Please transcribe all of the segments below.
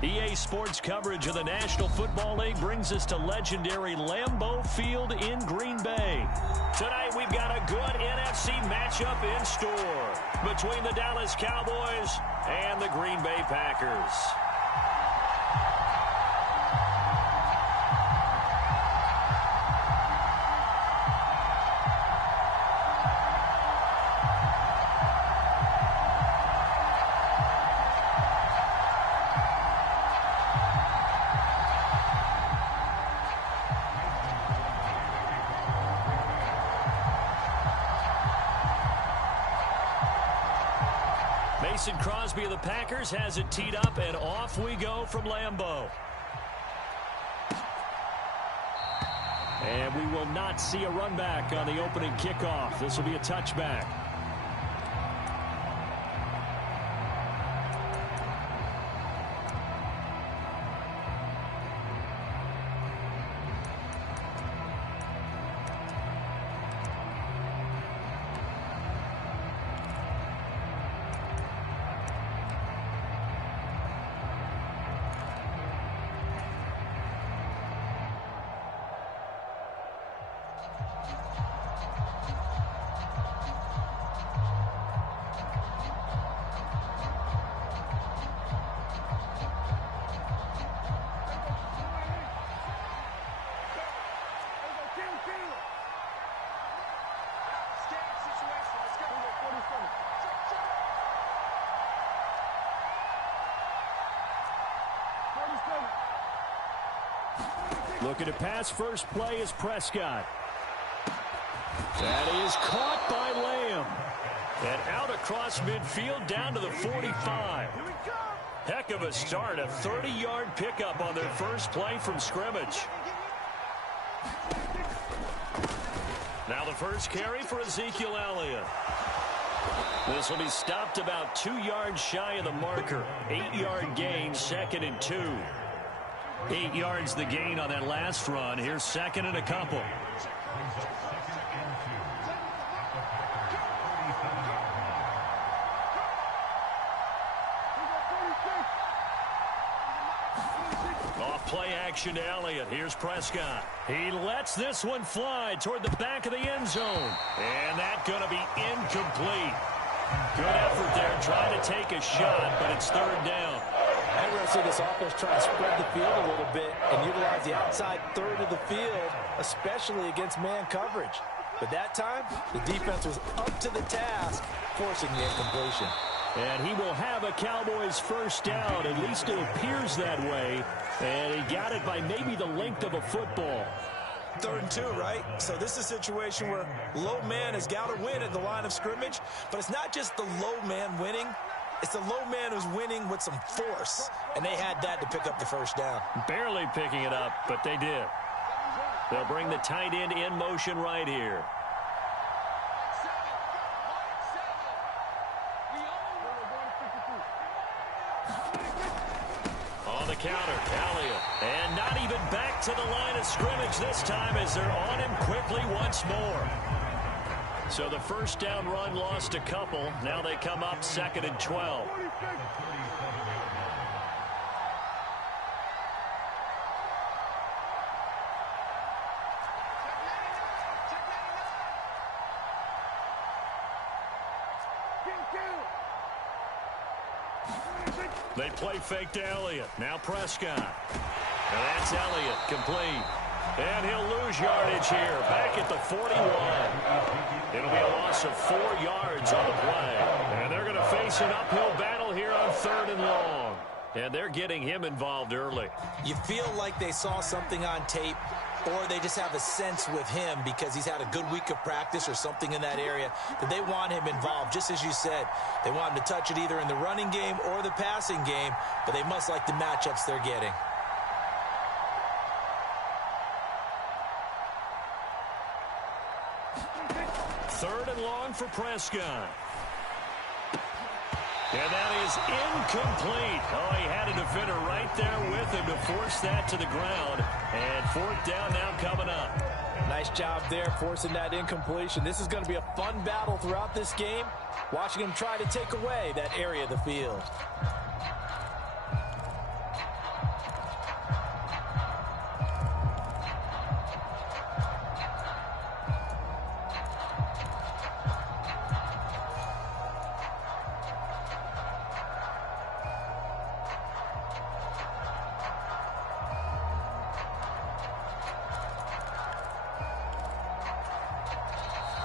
EA Sports coverage of the National Football League brings us to legendary Lambeau Field in Green Bay. Tonight we've got a good NFC matchup in store between the Dallas Cowboys and the Green Bay Packers. Mason Crosby of the Packers has it teed up, and off we go from Lambeau. And we will not see a run back on the opening kickoff. This will be a touchback. Looking to pass, first play is Prescott. That is caught by Lamb. And out across midfield down to the 45. Heck of a start, a 30-yard pickup on their first play from scrimmage. Now the first carry for Ezekiel Elliott. This will be stopped about 2 yards shy of the marker. 8-yard gain, 2nd and 2. 8 yards the gain on that last run. Here's 2nd and a couple. Off play action to Elliott. Here's Prescott. He lets this one fly toward the back of the end zone. And that's going to be incomplete. Good effort there trying to take a shot, but it's 3rd down. I'm going to see this offense try to spread the field a little bit and utilize the outside third of the field, especially against man coverage. But that time, the defense was up to the task, forcing the incompletion. And he will have a Cowboys first down. At least it appears that way. And he got it by maybe the length of a football. 3rd and 2, right? So this is a situation where low man has got to win at the line of scrimmage. But it's not just the low man winning. It's the low man who's winning with some force. And they had that to pick up the first down. Barely picking it up, but they did. They'll bring the tight end in motion right here. On the counter, Elliott. And not even back to the line of scrimmage this time as they're on him quickly once more. So the first down run lost a couple. Now they come up 2nd and 12. They play fake to Elliott. Now Prescott. And that's Elliott, complete. And he'll lose yardage here, back at the 41. It'll be a loss of 4 yards on the play. And they're going to face an uphill battle here on 3rd and long. And they're getting him involved early. You feel like they saw something on tape, or they just have a sense with him because he's had a good week of practice or something in that area that they want him involved. Just as you said, they want him to touch it either in the running game or the passing game, but they must like the matchups they're getting. And that is incomplete. Oh, he had a defender right there with him to force that to the ground. And fourth down now coming up. Nice job there forcing that incompletion. This is going to be a fun battle throughout this game, watching him try to take away that area of the field.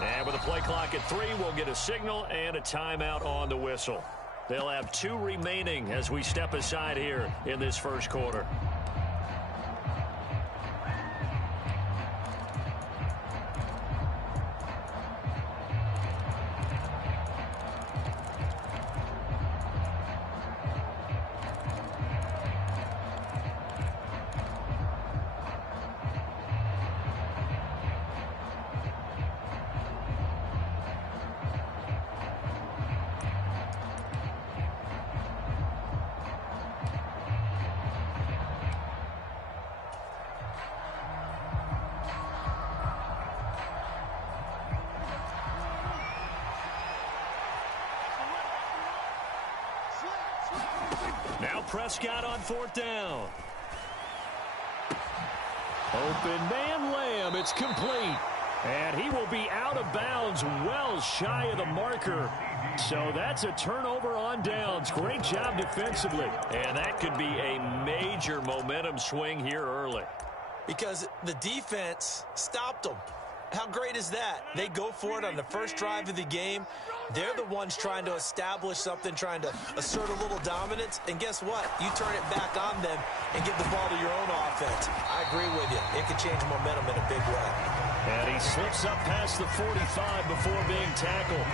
And with a play clock at 3, we'll get a signal and a timeout on the whistle. They'll have 2 remaining as we step aside here in this first quarter. Now Prescott on fourth down. Open man Lamb. It's complete. And he will be out of bounds well shy of the marker. So that's a turnover on downs. Great job defensively. And that could be a major momentum swing here early. Because the defense stopped them. How great is that? They go for it on the first drive of the game. They're the ones trying to establish something, trying to assert a little dominance. And guess what? You turn it back on them and give the ball to your own offense. I agree with you. It can change momentum in a big way. And he slips up past the 45 before being tackled.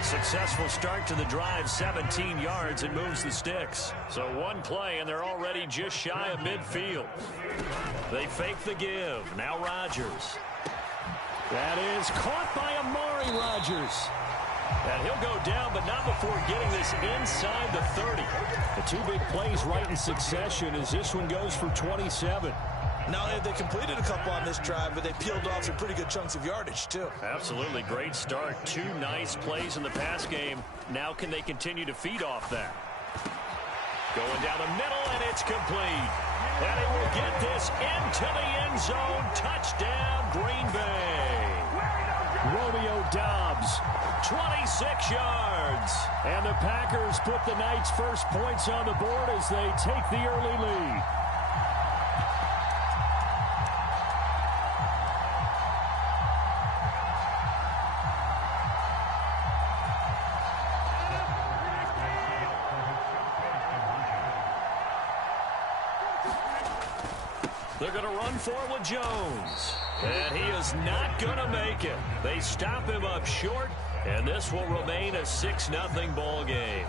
Successful start to the drive, 17 yards, and moves the sticks. So one play, and they're already just shy of midfield. They fake the give. Now Rodgers. That is caught by Amari Rodgers. And he'll go down, but not before getting this inside the 30. The 2 big plays right in succession as this one goes for 27. Not only have they completed a couple on this drive, but they peeled off some pretty good chunks of yardage, too. Absolutely. Great start. 2 nice plays in the pass game. Now can they continue to feed off that? Going down the middle, and it's complete. And he will get this into the end zone. Touchdown, Green Bay. Romeo Doubs, 26 yards. And the Packers put the night's first points on the board as they take the early lead. They're going to run for it with Jones. And he is not going to make it. They stop him up short, and this will remain a 6-0 ball game.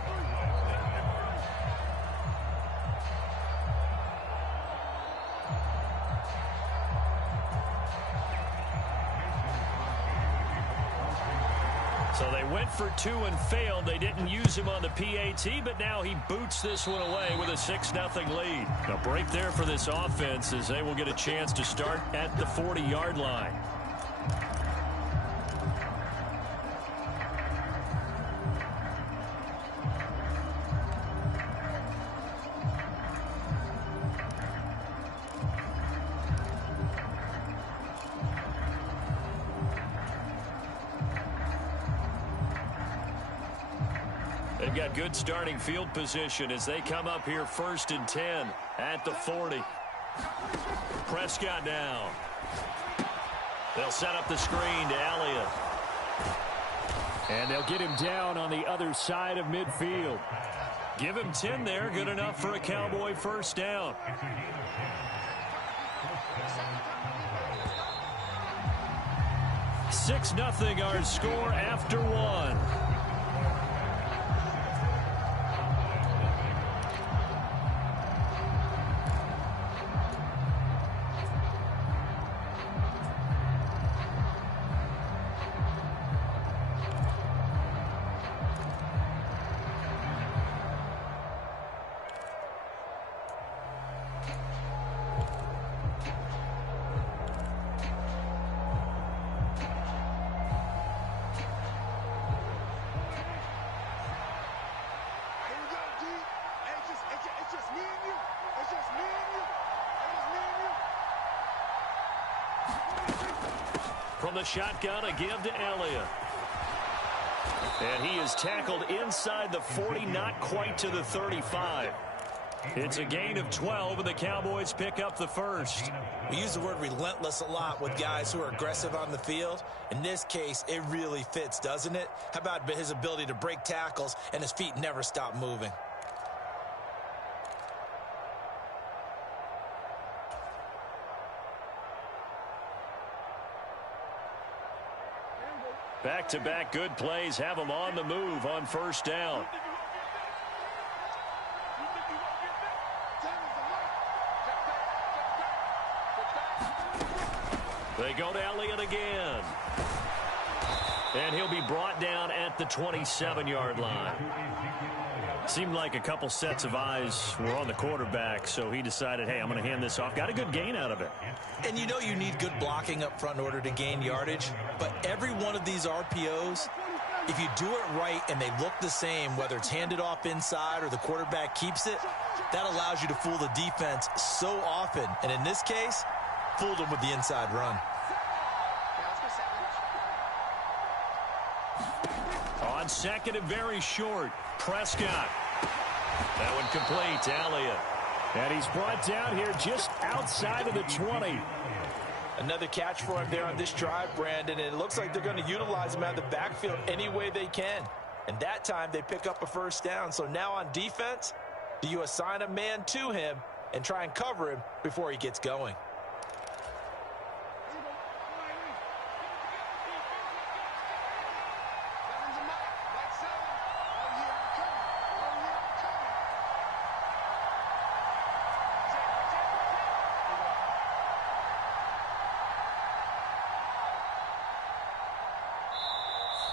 So they went for 2 and failed. They didn't use him on the PAT, but now he boots this one away with a 6-0 lead. A break there for this offense as they will get a chance to start at the 40-yard line. They've got good starting field position as they come up here 1st and 10 at the 40. Prescott now. They'll set up the screen to Elliott. And they'll get him down on the other side of midfield. Give him 10 there. Good enough for a Cowboy first down. $6-0 our score after 1. from the shotgun, a give to Elliott. And he is tackled inside the 40, not quite to the 35. It's a gain of 12, and the Cowboys pick up the first. We use the word relentless a lot with guys who are aggressive on the field. In this case, it really fits, doesn't it? How about his ability to break tackles and his feet never stop moving? Back-to-back good plays have him on the move on first down. They go to Elliott again. And he'll be brought down at the 27-yard line. Seemed like a couple sets of eyes were on the quarterback, so he decided, hey, I'm going to hand this off. Got a good gain out of it. And you know you need good blocking up front in order to gain yardage, but every one of these RPOs, if you do it right and they look the same, whether it's handed off inside or the quarterback keeps it, that allows you to fool the defense so often. And in this case, fooled them with the inside run. On second and very short, Prescott. That one complete to Elliott. And he's brought down here just outside of the 20. Another catch for him there on this drive, Brandon, and it looks like they're going to utilize him out of the backfield any way they can. And that time they pick up a first down. So now on defense, do you assign a man to him and try and cover him before he gets going?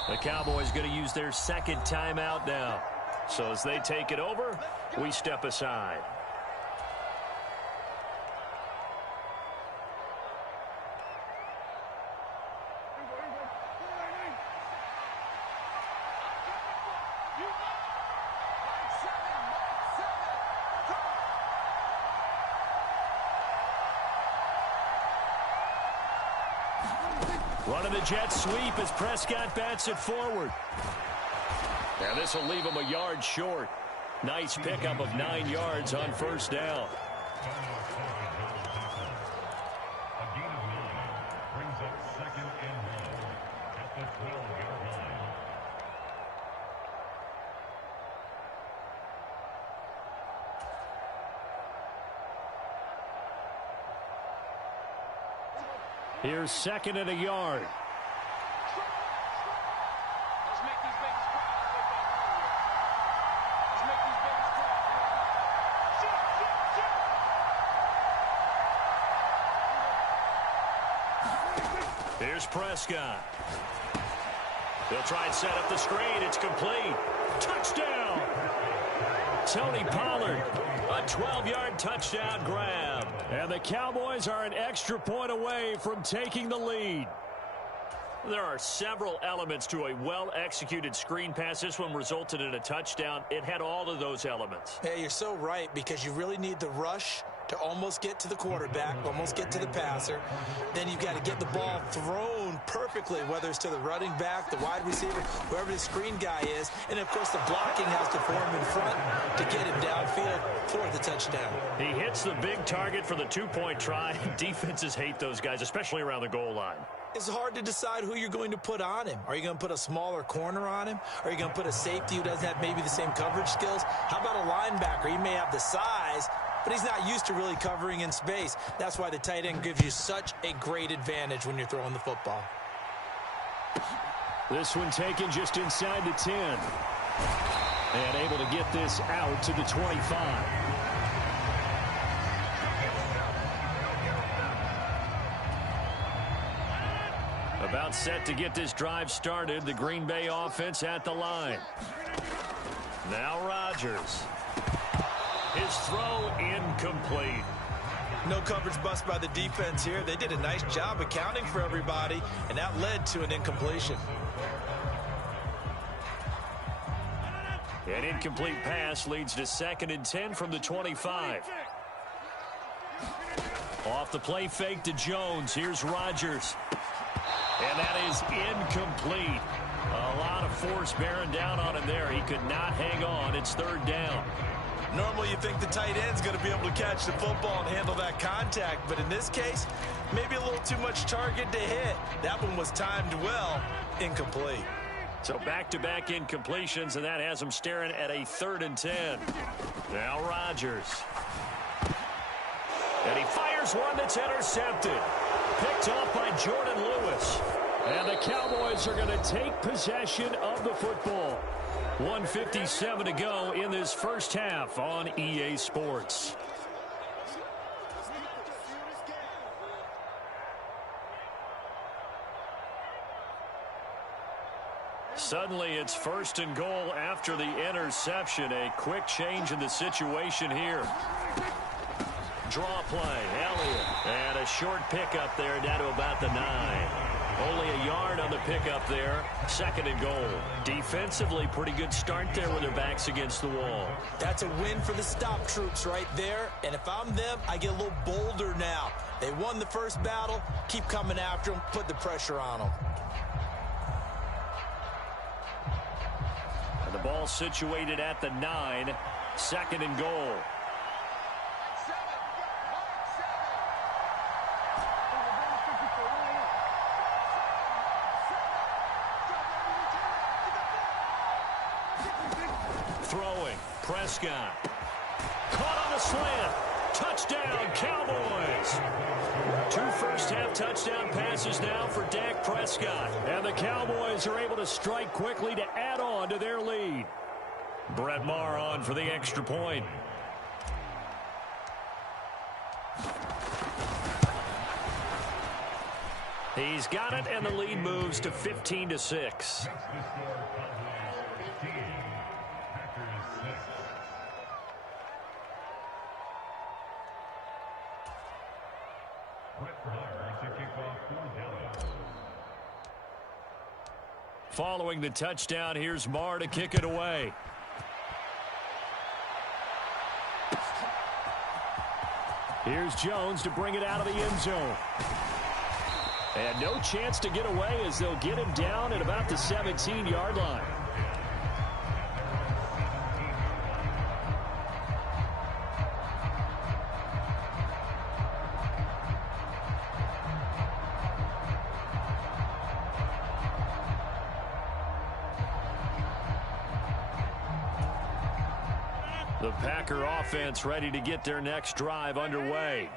The Cowboys going to use their second timeout now. So as they take it over, we step aside. Running the jet sweep as Prescott bats it forward. Now this will leave him a yard short. Nice pickup of 9 yards on first down. Here's second and a yard. Here's Prescott. They'll try and set up the screen. It's complete. Touchdown! Tony Pollard, a 12-yard touchdown grab. And the Cowboys are an extra point away from taking the lead. There are several elements to a well-executed screen pass. This one resulted in a touchdown. It had all of those elements. Yeah, you're so right, because you really need the rush to almost get to the quarterback, almost get to the passer. Then you've got to get the ball thrown perfectly, whether it's to the running back, the wide receiver, whoever the screen guy is. And, of course, the blocking has to form in front to get him downfield for the touchdown. He hits the big target for the two-point try. Defenses hate those guys, especially around the goal line. It's hard to decide who you're going to put on him. Are you going to put a smaller corner on him? Are you going to put a safety who doesn't have maybe the same coverage skills? How about a linebacker? He may have the size, but he's not used to really covering in space. That's why the tight end gives you such a great advantage when you're throwing the football. This one taken just inside the 10. And able to get this out to the 25. About set to get this drive started. The Green Bay offense at the line. Now Rodgers. His throw incomplete. No coverage bust by the defense here. They did a nice job accounting for everybody, and that led to an incompletion. An incomplete pass leads to 2nd and 10 from the 25. Off the play fake to Jones. Here's Rodgers. that is incomplete. A lot of force bearing down on him there. He could not hang on. It's third down. Normally you think the tight end's going to be able to catch the football and handle that contact, but in this case, maybe a little too much target to hit. That one was timed well, incomplete. So back-to-back incompletions, and that has him staring at a 3rd and 10. Now Rodgers. And he fires one that's intercepted. Picked off by Jordan Lewis. And the Cowboys are going to take possession of the football. 1:57 to go in this first half on EA Sports. Suddenly it's 1st and goal after the interception. A quick change in the situation here. Draw play, Elliott. And a short pickup there down to about the 9. Only a yard on the pickup there. 2nd and goal. Defensively, pretty good start there with their backs against the wall. That's a win for the stop troops right there. And if I'm them, I get a little bolder now. They won the first battle. Keep coming after them. Put the pressure on them. And the ball situated at the 9. 2nd and goal. Throwing, Prescott. Caught on the slant. Touchdown, Cowboys. 2 first-half touchdown passes now for Dak Prescott. And the Cowboys are able to strike quickly to add on to their lead. Brett Maher on for the extra point. He's got it, and the lead moves to 15-6. Following the touchdown, here's Maher to kick it away. Here's Jones to bring it out of the end zone. And no chance to get away as they'll get him down at about the 17-yard line. The Packer offense ready to get their next drive underway.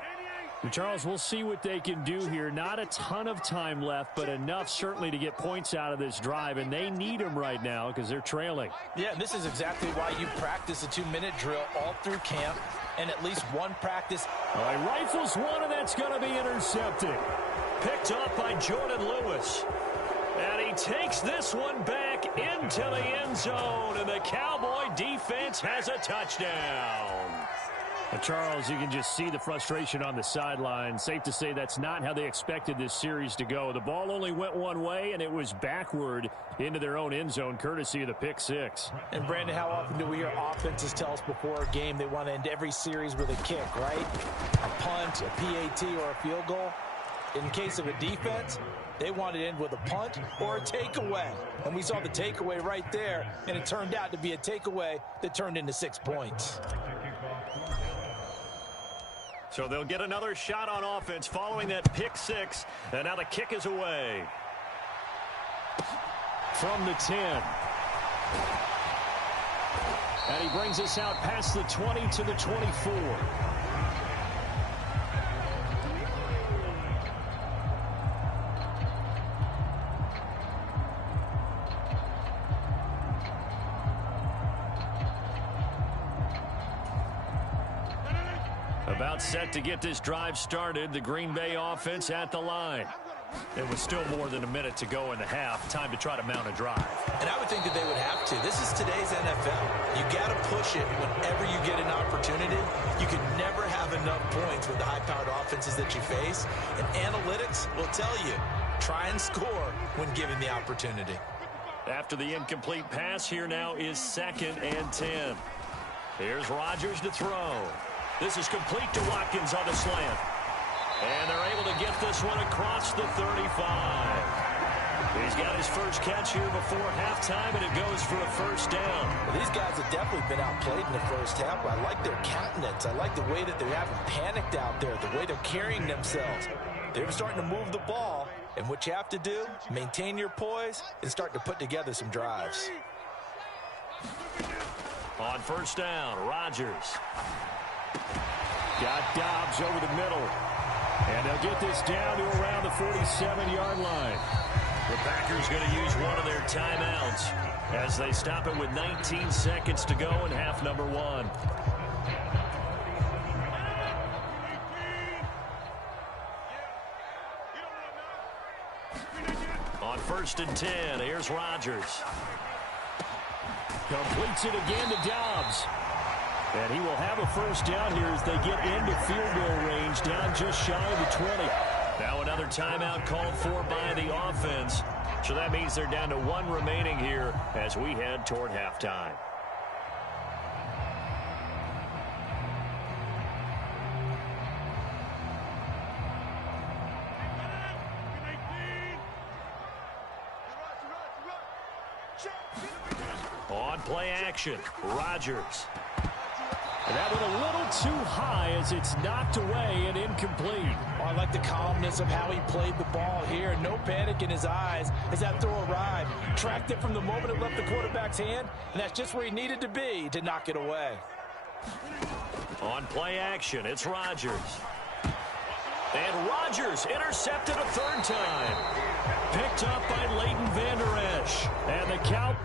Charles, we'll see what they can do here. Not a ton of time left, but enough certainly to get points out of this drive, and they need them right now because they're trailing. Yeah, this is exactly why you practice a 2-minute drill all through camp and at least one practice. All right, rifles one, and that's going to be intercepted. Picked up by Jordan Lewis. And he takes this one back into the end zone, and the Cowboy defense has a touchdown. Charles, you can just see the frustration on the sideline. Safe to say that's not how they expected this series to go. The ball only went one way, and it was backward into their own end zone, courtesy of the pick six. And, Brandon, how often do we hear offenses tell us before a game they want to end every series with a kick, right? A punt, a PAT, or a field goal. In case of a defense, they want to end with a punt or a takeaway. And we saw the takeaway right there, and it turned out to be a takeaway that turned into 6 points. So they'll get another shot on offense following that pick six. And now the kick is away. From the 10. And he brings us out past the 20 to the 24. About set to get this drive started. The Green Bay offense at the line. It was still more than a minute to go in the half. Time to try to mount a drive. And I would think that they would have to. This is today's NFL. You got to push it whenever you get an opportunity. You can never have enough points with the high-powered offenses that you face. And analytics will tell you, try and score when given the opportunity. After the incomplete pass, here now is 2nd and 10. Here's Rodgers to throw. This is complete to Watkins on the slant. And they're able to get this one across the 35. He's got his first catch here before halftime, and it goes for a first down. Well, these guys have definitely been outplayed in the first half, but I like their countenance. I like the way that they're having panicked out there, the way they're carrying themselves. They're starting to move the ball, and what you have to do, maintain your poise and start to put together some drives. On first down, Rodgers. Got Dobbs over the middle. And they'll get this down to around the 47-yard line. The Packers going to use one of their timeouts as they stop it with 19 seconds to go in half number one. On first and 10, here's Rodgers. Completes it again to Dobbs. And he will have a first down here as they get into field goal range, down just shy of the 20. Now another timeout called for by the offense. So that means they're down to one remaining here as we head toward halftime. On play action, Rodgers. And that went a little too high as it's knocked away and incomplete. Oh, I like the calmness of how he played the ball here. No panic in his eyes as that throw arrived. Tracked it from the moment it left the quarterback's hand, and that's just where he needed to be to knock it away. On play action, it's Rodgers. And Rodgers intercepted a third time. Picked up by Leighton Vander Esch. And the count